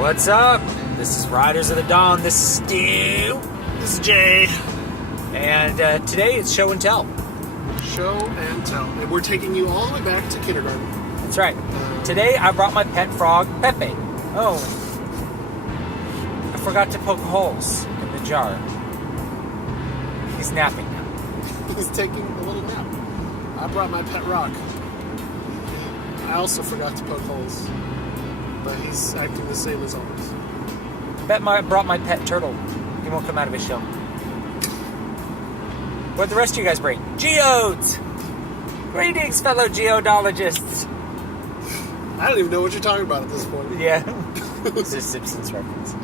What's up? This is Riders of the Dawn. This is Stu. This is Jay. And today it's show and tell. Show and tell. And we're taking you all the way back to kindergarten. That's right. Today I brought my pet frog, Pepe. Oh. I forgot to poke holes in the jar. He's napping now. He's taking a little nap. I brought my pet rock. I also forgot to poke holes. But he's acting the same as always. I brought my pet turtle. He won't come out of his shell. What'd the rest of you guys bring? Geodes! Greetings, fellow geodologists! I don't even know what you're talking about at this point. Yeah. It's a Simpsons reference.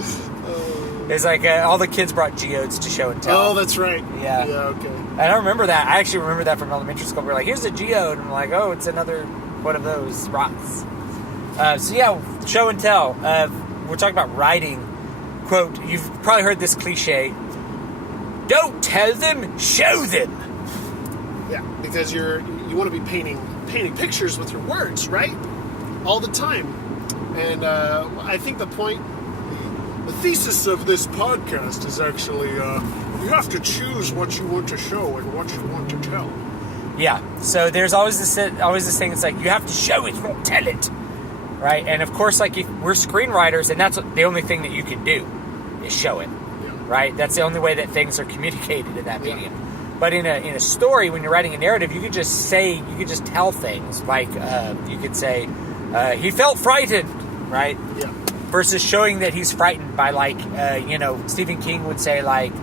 It's like all the kids brought geodes to show and tell. Oh, that's right. Yeah. Yeah, okay. And I remember that. I actually remember that from elementary school. We're like, here's a geode. And I'm like, oh, it's another one of those rocks. So yeah, show and tell. We're talking about writing. Quote, you've probably heard this cliche. Don't tell them, show them. Yeah, because you want to be painting pictures with your words, right? All the time. And I think the thesis of this podcast is actually you have to choose what you want to show and what you want to tell. Yeah, so there's always this thing. It's like you have to show it, not tell it, right? And of course, like if we're screenwriters, and that's the only thing that you can do is show it, right? That's the only way that things are communicated in that medium. But in a story, when you're writing a narrative, you could just tell things. Like you could say he felt frightened, right? Yeah. Versus showing that he's frightened by Stephen King would say like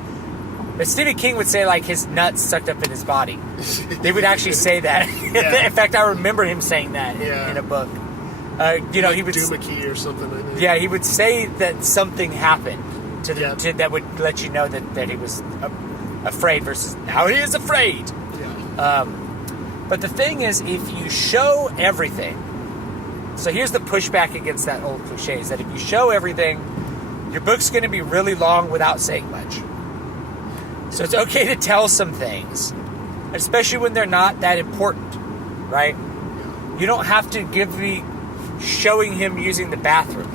his nuts sucked up in his body. They would actually say that. Yeah. In fact, I remember him saying that in a book. He would Doohickey or something. I think. Yeah, he would say that something happened that would let you know that he was afraid versus now he is afraid. Yeah. But the thing is, if you show everything, so here's the pushback against that old cliche, is that if you show everything, your book's going to be really long without saying much. So it's okay to tell some things, especially when they're not that important, right? You don't have to give me showing him using the bathroom.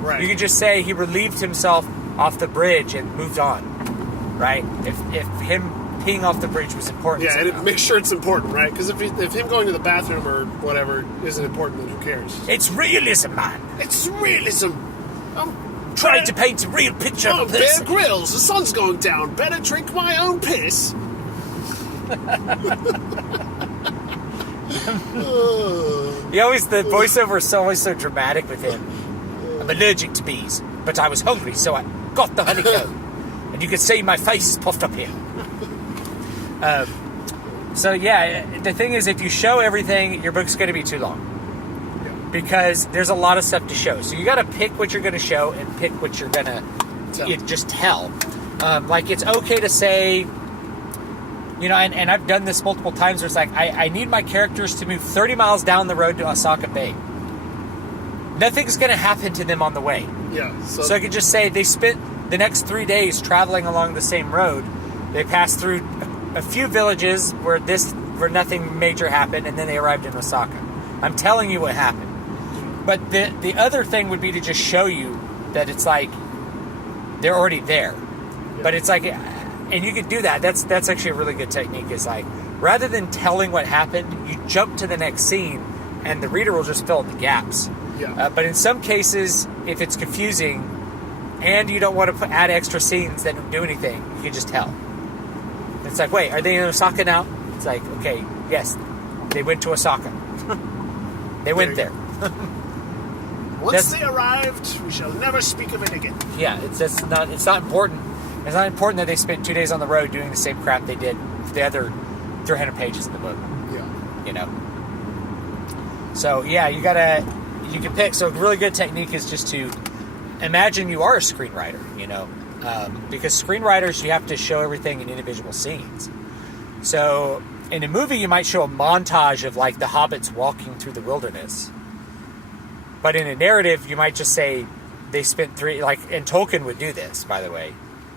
Right. You can just say he relieved himself off the bridge and moved on, right? If him peeing off the bridge was important. Yeah, and make sure it's important, right? Because if him going to the bathroom or whatever isn't important, then who cares? It's realism, man. It's realism. I'm trying to paint a real picture of a person. Bear Grylls, the sun's going down. Better drink my own piss. The voiceover is always so dramatic with him. I'm allergic to bees, but I was hungry, so I got the honeycomb. And you can see my face is puffed up here. The thing is, if you show everything, your book's going to be too long. Because there's a lot of stuff to show. So you got to pick what you're going to show and pick what you're going to just tell. It's okay to say, and I've done this multiple times where it's like, I need my characters to move 30 miles down the road to Osaka Bay. Nothing's going to happen to them on the way. Yeah. So I could just say they spent the next 3 days traveling along the same road. They passed through a few villages where nothing major happened, and then they arrived in Osaka. I'm telling you what happened. But the other thing would be to just show you that it's like they're already there. Yeah. But it's like, and you could do that. That's actually a really good technique. Is like rather than telling what happened, you jump to the next scene, and the reader will just fill in the gaps. Yeah. But in some cases, if it's confusing, and you don't want to add extra scenes that don't do anything, you can just tell. It's like, wait, are they in Osaka now? It's like, okay, yes, they went to Osaka. They went there. Once they arrived, we shall never speak of it again. Yeah, it's not important. It's not important that they spent 2 days on the road doing the same crap they did for the other 300 pages in the book. Yeah. So yeah, you can pick. So a really good technique is just to imagine you are a screenwriter. Because screenwriters, you have to show everything in individual scenes. So in a movie, you might show a montage of like the hobbits walking through the wilderness. But in a narrative, you might just say they spent and Tolkien would do this, by the way.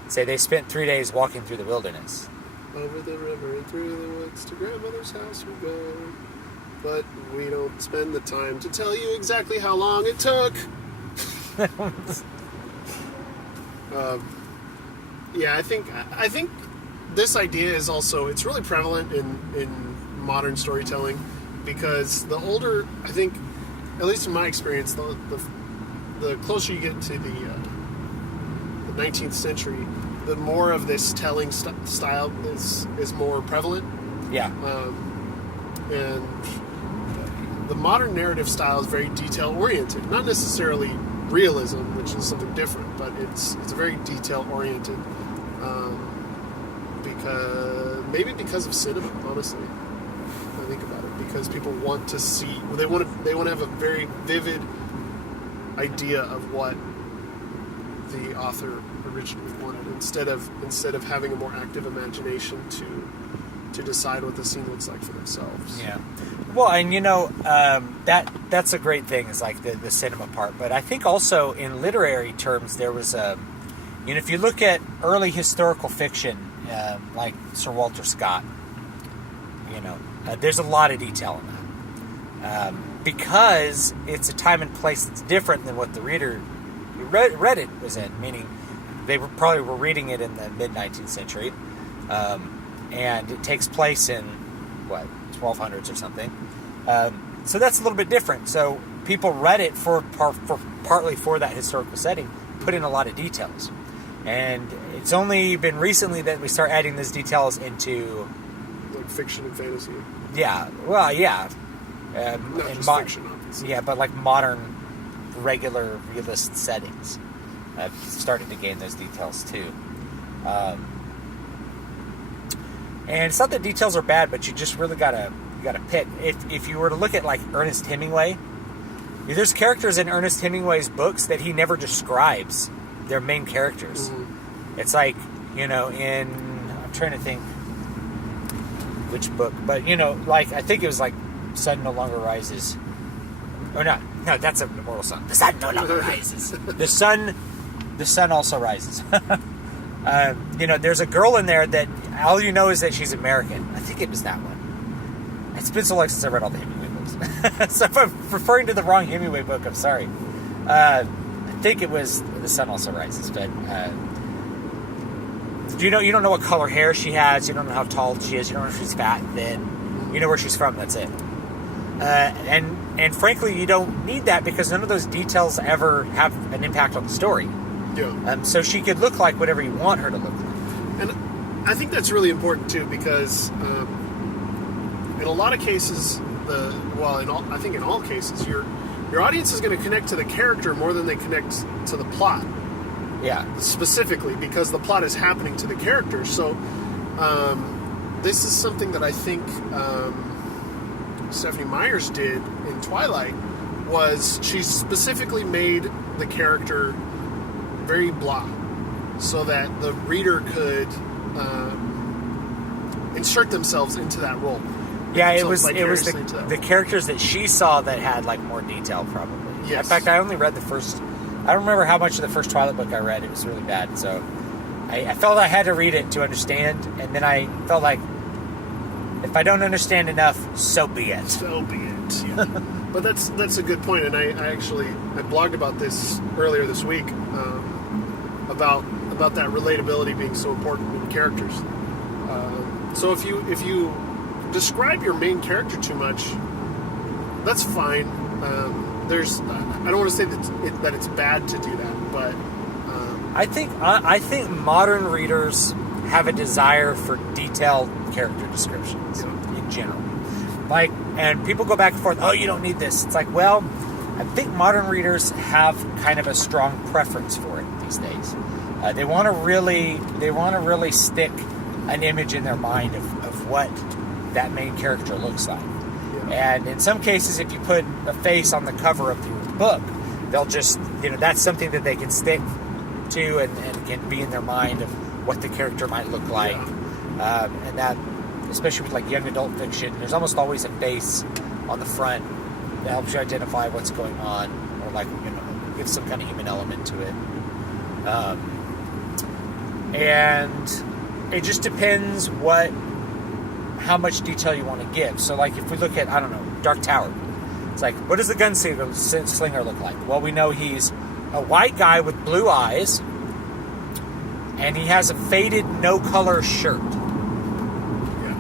Say they spent 3 days walking through the wilderness. Over the river and through the woods to grandmother's house we go. But we don't spend the time to tell you exactly how long it took. Yeah, I think this idea is also, it's really prevalent in modern storytelling, because the older, I think, at least in my experience, the closer you get to the 19th century, the more of this telling style is more prevalent. Yeah. And the modern narrative style is very detail oriented, not necessarily realism, which is something different, but it's very detail oriented. Because of cinema, honestly, I think about it, because people want to see, they want to have a very vivid idea of what the author originally wanted, instead of having a more active imagination to decide what the scene looks like for themselves. Yeah. Well, and that's a great thing, is like the cinema part. But I think also in literary terms, there was if you look at early historical fiction, like Sir Walter Scott, there's a lot of detail in that. Because it's a time and place that's different than what the reader who read it was in, meaning they probably were reading it in the mid-19th century, and it takes place in, 1200s or something. So that's a little bit different. So people read it partly for that historical setting, put in a lot of details. And it's only been recently that we start adding those details into... like fiction and fantasy. Yeah, well, yeah. Not just fiction, obviously. Yeah, but like modern, regular, realist settings started to gain those details too. And it's not that details are bad, but you just really gotta pick. If you were to look at like Ernest Hemingway, there's characters in Ernest Hemingway's books that he never describes their main characters. Mm-hmm. It's like, I'm trying to think which book, but like I think it was like Sun No Longer Rises. Or not. No, that's an Immortal Sun. The sun no longer rises. The sun also rises. There's a girl in there that all you know is that she's American. I think it was that one. It's been so long since I read all the Hemingway books. So if I'm referring to the wrong Hemingway book, I'm sorry. I think it was The Sun Also Rises, but you don't know what color hair she has, you don't know how tall she is, you don't know if she's fat, then you know where she's from, that's it. And frankly, you don't need that, because none of those details ever have an impact on the story. Yeah. So she could look like whatever you want her to look like. And I think that's really important too, because in a lot of cases, I think in all cases, your audience is going to connect to the character more than they connect to the plot. Yeah. Specifically, because the plot is happening to the character. So this is something that I think Stephanie Meyers did in Twilight, was she specifically made the character very blah, so that the reader could insert themselves into that role. Yeah, it was the characters that she saw that had like more detail, probably. Yes. In fact, I only read the first. I don't remember how much of the first Twilight book I read. It was really bad, so I felt I had to read it to understand, and then I felt like if I don't understand enough, so be it. So be it. Yeah. But that's a good point, and I blogged about this earlier this week, about that relatability being so important in characters. So if you describe your main character too much, that's fine. I don't want to say that it's bad to do that, but I think modern readers have a desire for detailed character descriptions in general. Like, and people go back and forth. Oh, you don't need this. It's like, well, I think modern readers have kind of a strong preference for it these days. They want to really stick an image in their mind of what that main character looks like. Yeah. And in some cases, if you put a face on the cover of your book, they'll just, that's something that they can stick to and can be in their mind of what the character might look like. Yeah. And that, especially with like young adult fiction, there's almost always a face on the front that helps you identify what's going on, or like, gives some kind of human element to it. And it just depends how much detail you want to give. So like if we look at, Dark Tower, it's like, what does the gunslinger look like? Well, we know he's a white guy with blue eyes, and he has a faded, no-color shirt. Yeah.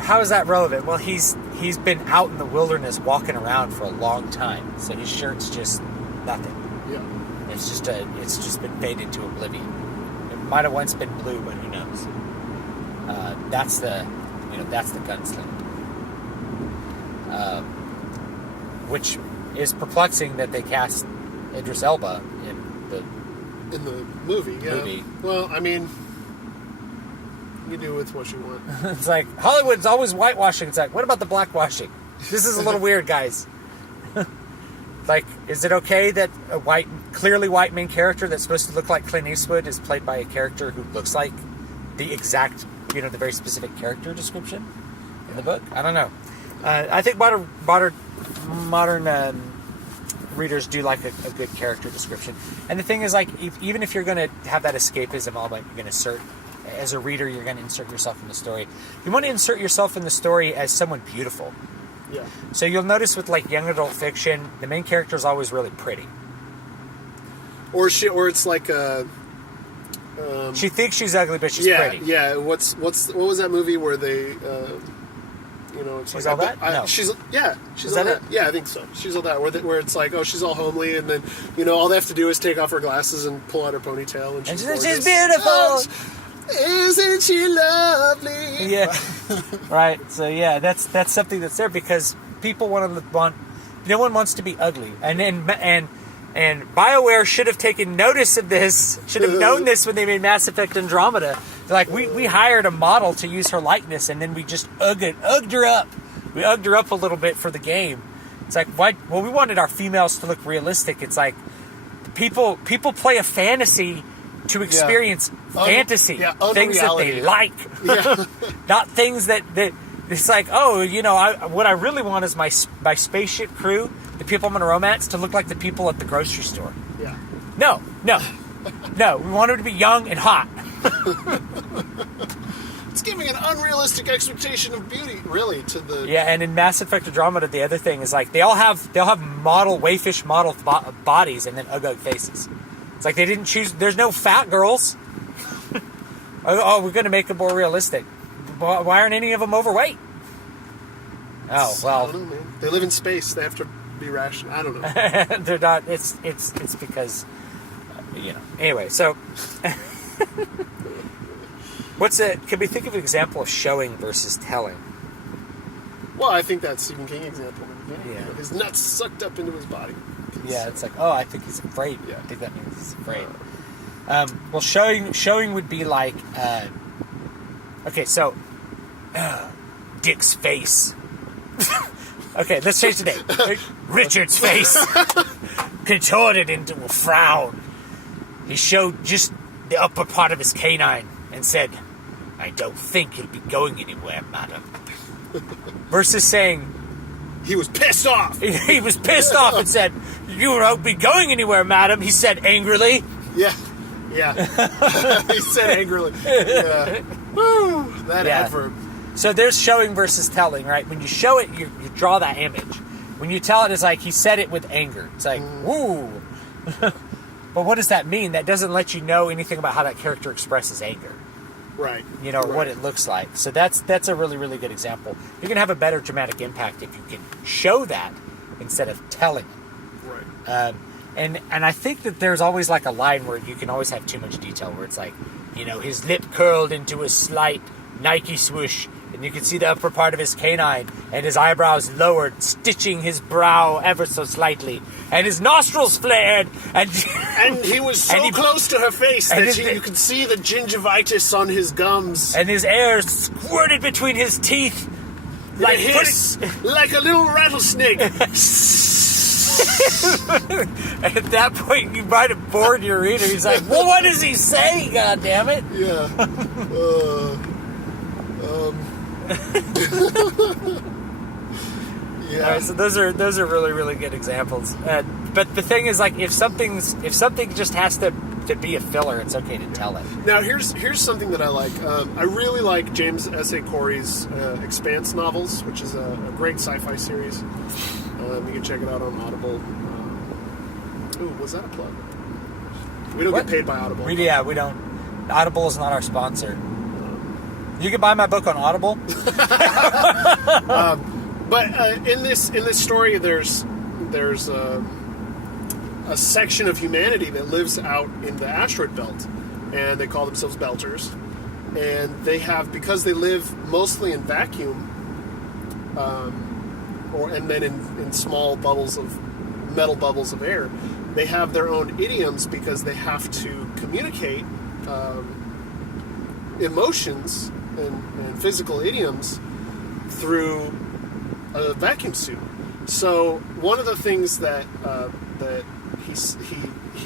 How is that relevant? Well, he's been out in the wilderness walking around for a long time, so his shirt's just nothing. Yeah. It's just been faded to oblivion. It might have once been blue, but who knows? That's the gunslinger. Which is perplexing that they cast Idris Elba in the movie. Yeah. movie. Well, I mean, you do with what you want. It's like Hollywood's always whitewashing. It's like, what about the blackwashing? This is a little weird, guys. Like, is it okay that a clearly white main character that's supposed to look like Clint Eastwood is played by a character who looks like the exact, the very specific character description in the book? I don't know. I think modern readers do like a good character description. And the thing is, like, even if you're going to have that escapism element, you're going to as a reader, you're going to insert yourself in the story. You want to insert yourself in the story as someone beautiful. Yeah. So you'll notice with like young adult fiction, the main character is always really pretty. Or it's like she thinks she's ugly, but she's pretty. Yeah. What was that movie where they it's She's like, all that? No. She's Is all that that. it? Yeah, I think so. She's all that. Where it's like, oh, she's all homely, and then all they have to do is take off her glasses and pull out her ponytail, and she's gorgeous. Beautiful. Oh, isn't she lovely? Yeah. Right. So yeah, that's something that's there because people want. No one wants to be ugly, and BioWare should have taken notice of this. Should have known this when they made Mass Effect Andromeda. They're like, we hired a model to use her likeness, and then we just ugged her up. We ugged her up a little bit for the game. It's like, why? Well, we wanted our females to look realistic. It's like people play a fantasy to experience fantasy, things that they like, not things that it's like, oh, what I really want is my spaceship crew, the people I'm going to romance, to look like the people at the grocery store. Yeah. No. We want them to be young and hot. It's giving an unrealistic expectation of beauty, really, to the... Yeah, and in Mass Effect Andromeda, the other thing is like they'll have wayfish model bodies and then ugly faces. It's like they didn't choose. There's no fat girls. Oh, we're going to make them more realistic. Why aren't any of them overweight? Oh, well. I don't know, man. They live in space. They have to be rational. I don't know. They're not. It's because, Anyway, so can we think of an example of showing versus telling? Well, I think that Stephen King example. Yeah. His nuts sucked up into his body. Yeah, it's like, oh, I think he's afraid. Yeah. I think that means he's afraid. Well, showing would be like, okay, so Dick's face. Okay, let's change the name. Richard's face contorted into a frown. He showed just the upper part of his canine and said, "I don't think he'll be going anywhere, madam." Versus saying, he was pissed off. He was pissed off and said, "You won't be going anywhere, madam," he said angrily. Yeah. He said angrily. Yeah. Woo! That adverb. So there's showing versus telling, right? When you show it, you draw that image. When you tell it, it's like he said it with anger. It's like, woo. But what does that mean? That doesn't let you know anything about how that character expresses anger. Right. What it looks like. So that's a really, really good example. You're going to have a better dramatic impact if you can show that instead of telling it. Right. And I think that there's always like a line where you can always have too much detail where it's like, his lip curled into a slight Nike swoosh, and you can see the upper part of his canine, and his eyebrows lowered, stitching his brow ever so slightly, and his nostrils flared, and he was so close to her face that you could see the gingivitis on his gums, and his air squirted between his teeth, like a little rattlesnake. At that point, you might have bored your reader. He's like, "Well, what does he say? God damn it!" Yeah. Yeah. All right, so those are really, really good examples. But the thing is, like, if something just has to be a filler, it's okay to tell it. Now, here's something that I like. I really like James S.A. Corey's Expanse novels, which is a great sci-fi series. You can check it out on Audible. Ooh, was that a plug? We don't What? get paid by Audible. We don't. Audible is not our sponsor. You can buy my book on Audible. But in this story, there's a section of humanity that lives out in the asteroid belt, and they call themselves Belters, and they have, because they live mostly in vacuum, and then in small metal bubbles of air, they have their own idioms because they have to communicate emotions and physical idioms through a vacuum suit. So one of the things that he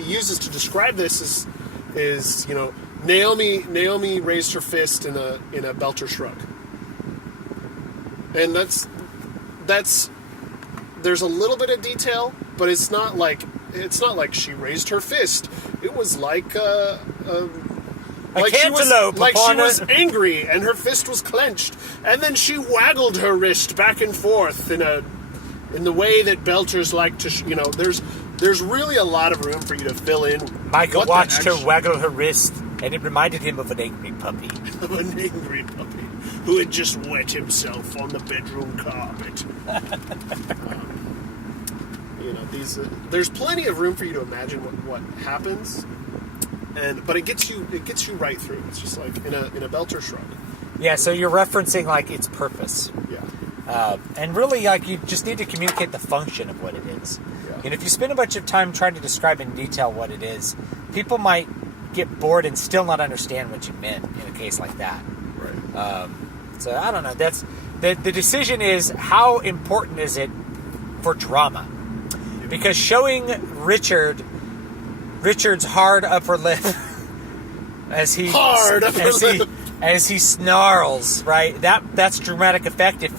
uses to describe this is Naomi raised her fist in a Belter shrug, and that's there's a little bit of detail, but it's not like she raised her fist. It was like she was angry and her fist was clenched, and then she waggled her wrist back and forth in the way that Belters like to. There's really a lot of room for you to fill in. Michael watched her waggle her wrist, and it reminded him of an angry puppy. Of an angry puppy who had just wet himself on the bedroom carpet. There's plenty of room for you to imagine what happens, but it gets you right through. It's just like in a Belter shrug. Yeah, so you're referencing like its purpose. Yeah. And really, like, you just need to communicate the function of what it is. Yeah. And if you spend a bunch of time trying to describe in detail what it is, people might get bored and still not understand what you meant in a case like that. Right. So I don't know. That's the decision is, how important is it for drama? Because showing Richard's hard upper lip as he snarls, right? That's dramatic effect if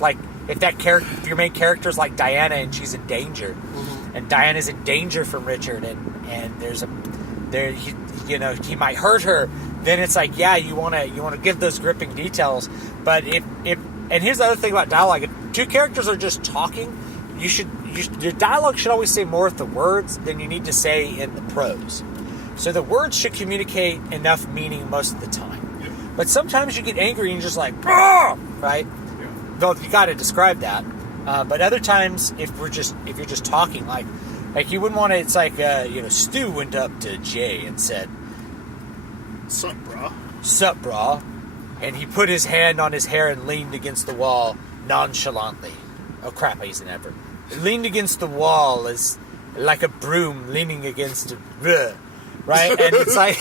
your main character is like Diana and she's in danger, and Diana's in danger from Richard, and he might hurt her. Then it's like, yeah, you want to give those gripping details. But if here's the other thing about dialogue: if two characters are just talking, your dialogue should always say more with the words than you need to say in the prose. So the words should communicate enough meaning most of the time. Yeah. But sometimes you get angry and you're just like, "Argh!" Right? Yeah. Well, you got to describe that. But other times, if you're just talking, like you wouldn't want to. It's like Stu went up to Jay and said, "Sup, brah?" "Sup, brah?" And he put his hand on his hair and leaned against the wall nonchalantly. Oh crap! I used an adverb. Leaned against the wall as like a broom leaning against a right, and it's like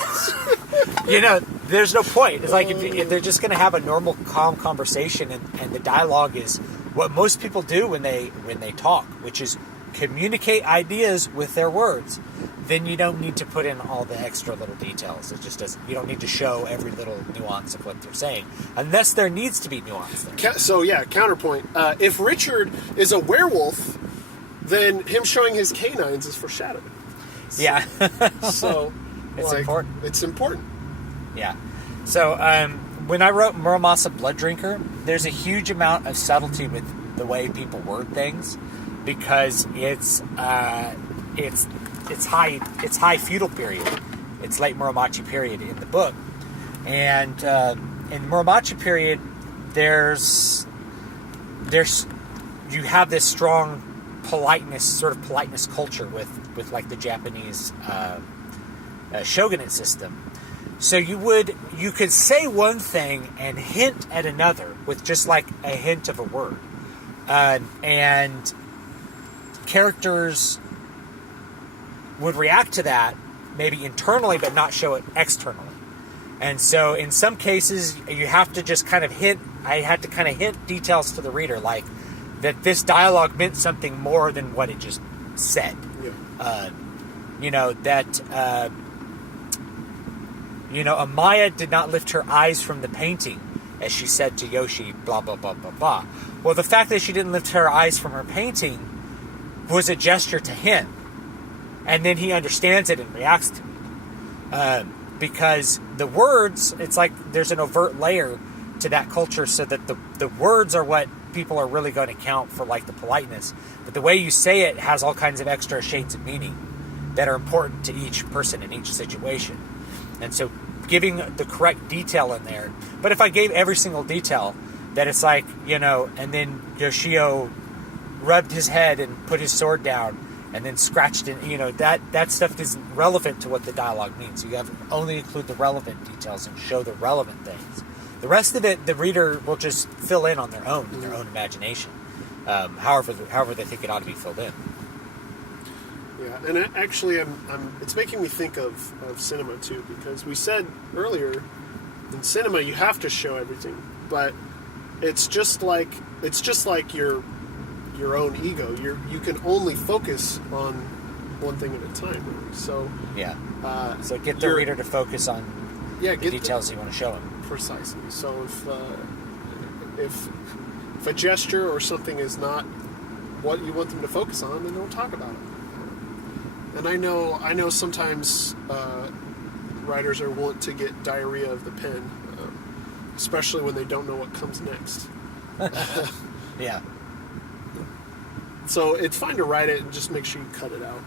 there's no point. It's like if they're just going to have a normal, calm conversation, and the dialogue is what most people do when they talk, which is communicate ideas with their words. Then you don't need to put in all the extra little details. It just doesn't. You don't need to show every little nuance of what they're saying, unless there needs to be nuance there. So yeah, counterpoint. If Richard is a werewolf, then him showing his canines is foreshadowing. Yeah. So it's important. It's important. Yeah. So when I wrote Muramasa Blood Drinker, there's a huge amount of subtlety with the way people word things, because it's high feudal period. It's late Muromachi period in the book, and in Muromachi period, there's you have this strong politeness culture with like the Japanese shogunate system. So you could say one thing and hint at another with just like a hint of a word, and characters would react to that maybe internally but not show it externally. And so in some cases you have to just kind of hint. I had to kind of hint details to the reader, like that this dialogue meant something more than what it just said. Yeah. Amaya did not lift her eyes from the painting as she said to Yoshi, blah, blah, blah, blah, blah. Well, the fact that she didn't lift her eyes from her painting was a gesture to him. And then he understands it and reacts to it. Because the words, it's like there's an overt layer to that culture, so that the words are what people are really going to count for, like the politeness. But the way you say it has all kinds of extra shades of meaning. that are important to each person in each situation. And so giving the correct detail in there. But if I gave every single detail, that it's like, and then Yoshio rubbed his head and put his sword down and then scratched it, that stuff isn't relevant to what the dialogue means. You have to only include the relevant details and show the relevant things. The rest of it, the reader will just fill in on their own, in their own imagination, however they think it ought to be filled in. Yeah, and actually, it's making me think of cinema too, because we said earlier, in cinema you have to show everything, but it's just like your own ego. You can only focus on one thing at a time, really. So yeah, so get the reader to focus on the details you want to show him. Precisely. So if a gesture or something is not what you want them to focus on, then don't talk about it. And I know sometimes writers are wont to get diarrhea of the pen, especially when they don't know what comes next. Yeah. So it's fine to write it and just make sure you cut it out.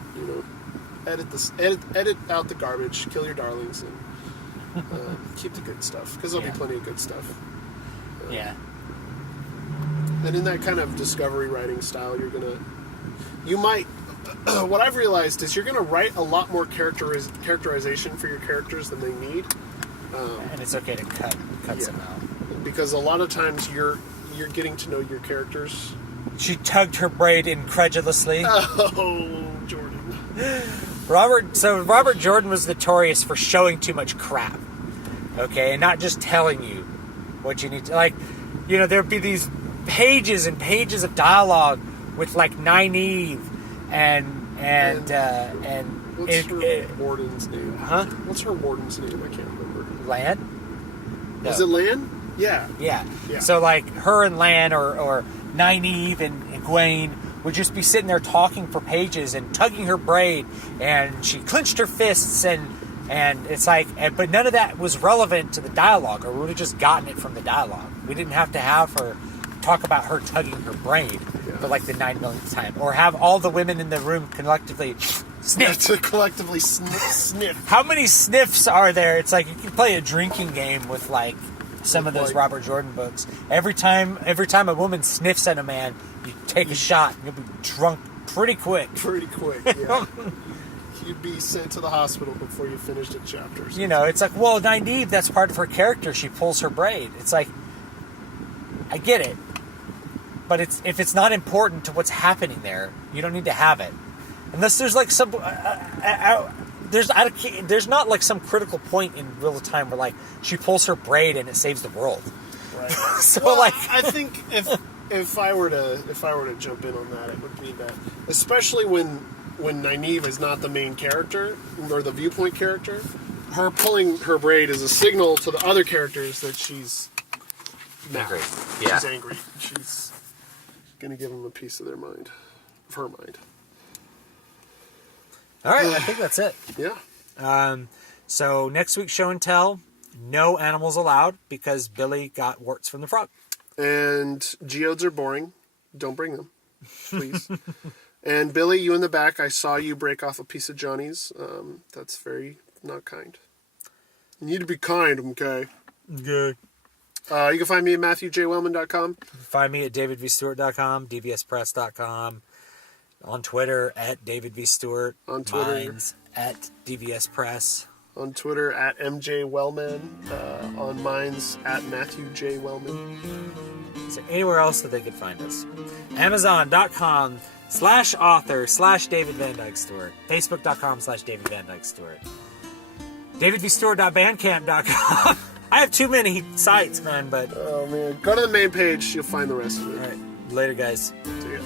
Edit out the garbage, kill your darlings, and keep the good stuff, because there'll be plenty of good stuff. Yeah. And in that kind of discovery writing style, you might. What I've realized is you're gonna write a lot more characterization for your characters than they need. And it's okay to cut some out, because a lot of times you're getting to know your characters. She tugged her braid incredulously. Oh, Jordan. Robert Jordan was notorious for showing too much crap. Okay, and not just telling you what you need to, there'd be these pages and pages of dialogue with like Nynaeve and what's her warden's name? Huh? What's her warden's name? I can't remember. Lan? Was it Lan? Yeah. Yeah. So like her and Lan or Nynaeve and Egwene would just be sitting there talking for pages and tugging her braid, and she clenched her fists, and it's like, but none of that was relevant to the dialogue, or we would have just gotten it from the dialogue. We didn't have to have her talk about her tugging her braid for like the 9 millionth time, or have all the women in the room collectively sniff. To collectively sniff. How many sniffs are there? It's like you can play a drinking game with like some of those Robert Jordan books. Every time a woman sniffs at a man, you take a shot and you'll be drunk pretty quick. Pretty quick, yeah. You'd be sent to the hospital before you finished a chapter. It's like, well, Nynaeve, that's part of her character. She pulls her braid. It's like, I get it. But if it's not important to what's happening there, you don't need to have it. Unless there's like some... There's not like some critical point in real time where like she pulls her braid and it saves the world. Right. I think if I were to jump in on that, it would be that, especially when Nynaeve is not the main character or the viewpoint character, her pulling her braid is a signal to the other characters that she's angry. Yeah. She's angry. She's gonna give them a piece of their mind, of her mind. All right, I think that's it. Yeah. So next week's show and tell, no animals allowed because Billy got warts from the frog. And geodes are boring. Don't bring them, please. And Billy, you in the back, I saw you break off a piece of Johnny's. That's very not kind. You need to be kind, okay? Good. You can find me at MatthewJWellman.com. Find me at DavidVStewart.com, DVSPress.com. On Twitter at David V. Stewart. On Twitter. Mine's at DVS Press. On Twitter at MJ Wellman. On mine's at Matthew J. Wellman. Is there anywhere else that they could find us? Amazon.com/author/David Van Dyke Stewart. Facebook.com/David Van Dyke Stewart. DavidVStewart.bandcamp.com. I have too many sites, man, but... Oh, man. Go to the main page. You'll find the rest of it. All right. Later, guys. See ya.